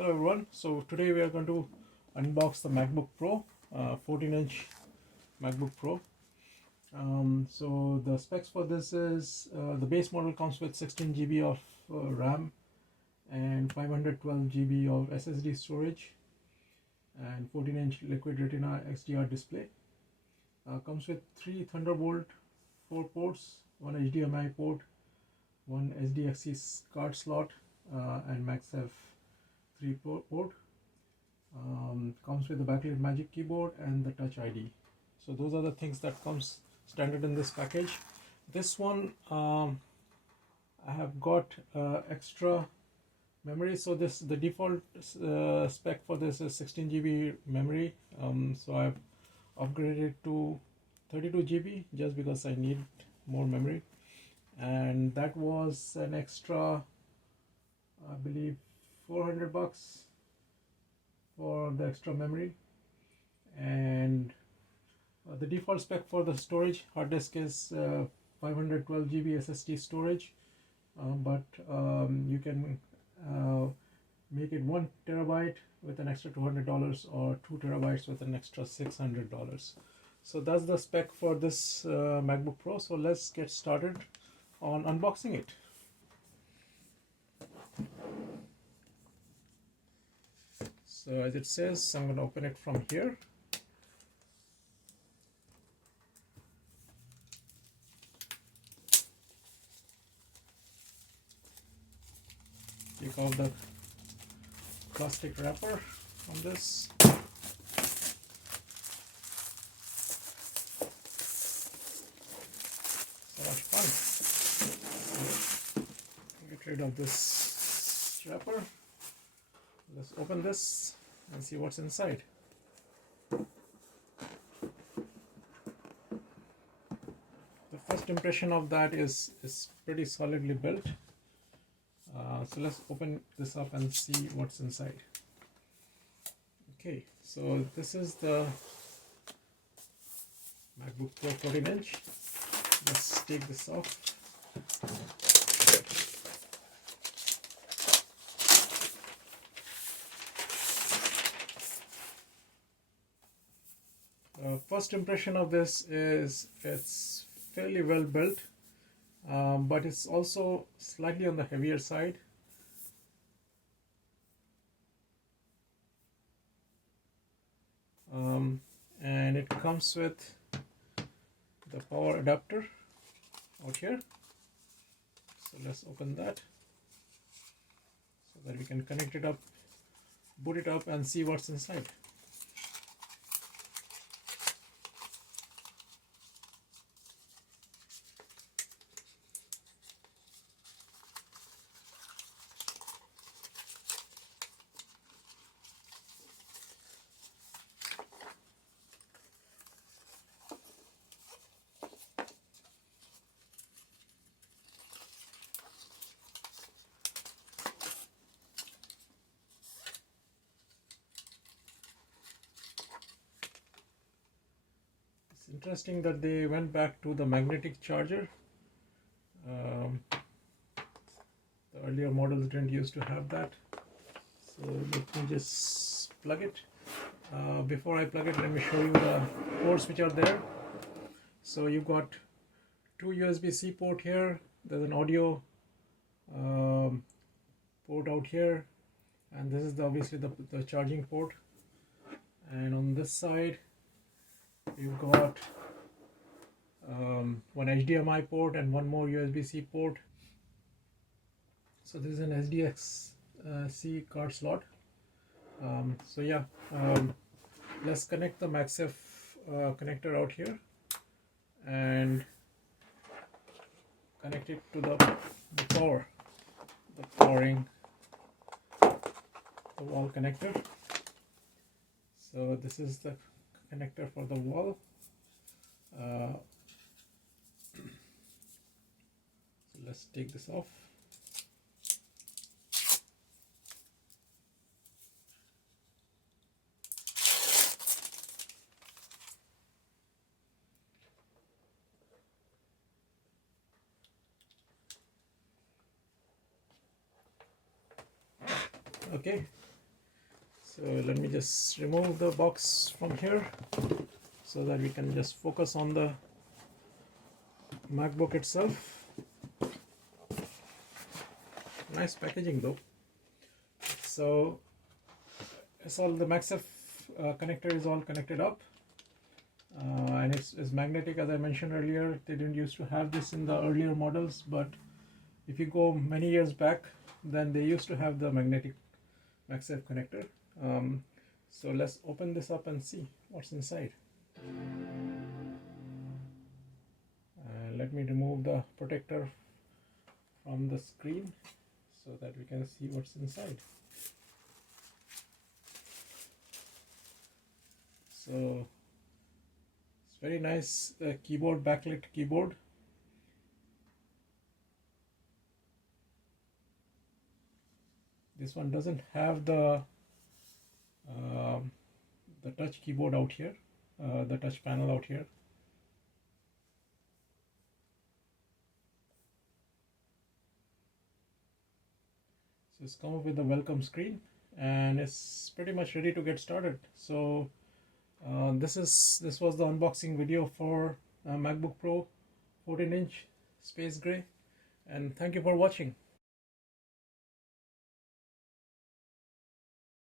Hello everyone. So today we are going to unbox the MacBook Pro, 14-inch MacBook Pro. So the specs for this is the base model comes with 16 GB of RAM and 512 GB of SSD storage and 14-inch Liquid Retina XDR display. Comes with 3 Thunderbolt 4 ports, 1 HDMI port, 1 SDXC card slot, and MagSafe 3 port. Comes with the backlit Magic Keyboard and the Touch ID. So those are the things that comes standard in this package. This one I have got extra memory. So the default spec for this is 16 GB memory. So I've upgraded to 32 GB just because I need more memory, and that was an extra, I believe, $400 for the extra memory. And the default spec for the storage hard disk is 512 GB SSD storage, but you can make it 1 terabyte with an extra $200 or 2 terabytes with an extra $600. So that's the spec for this MacBook Pro. So let's get started on unboxing it. So as it says, I'm going to open it from here. Take off the plastic wrapper from this. So much fun. Get rid of this wrapper. Let's open this and see what's inside. The first impression of that is pretty solidly built. So let's open this up and see what's inside. Okay, so this is the MacBook Pro 14-inch. Let's take this off. First impression of this is it's fairly well built, but it's also slightly on the heavier side. And it comes with the power adapter out here. So let's open that so that we can connect it up, boot it up, and see what's inside. Interesting that they went back to the magnetic charger. The earlier models didn't used to have that. So let me just plug it. Before I plug it, let me show you the ports which are there. So you've got 2 USB-C port here. There's an audio port out here, and this is obviously the charging port. And on this side you've got one HDMI port and one more USB-C port. So this is an SDXC card slot. So yeah, let's connect the MagSafe connector out here and connect it to the powering the wall connector. So this is the connector for the wall. So let's take this off. Okay, So let me just remove the box from here so that we can just focus on the MacBook itself. Nice packaging though. So it's all the MagSafe connector is all connected up, and it's magnetic, as I mentioned earlier. They didn't used to have this in the earlier models, but if you go many years back, then they used to have the magnetic MagSafe connector. So let's open this up and see what's inside. Let me remove the protector from the screen so that we can see what's inside. So it's very nice keyboard, backlit keyboard. This one doesn't have the touch keyboard out here, the touch panel out here. So it's come up with the welcome screen, and it's pretty much ready to get started. So this was the unboxing video for MacBook Pro 14-inch Space Gray, and thank you for watching.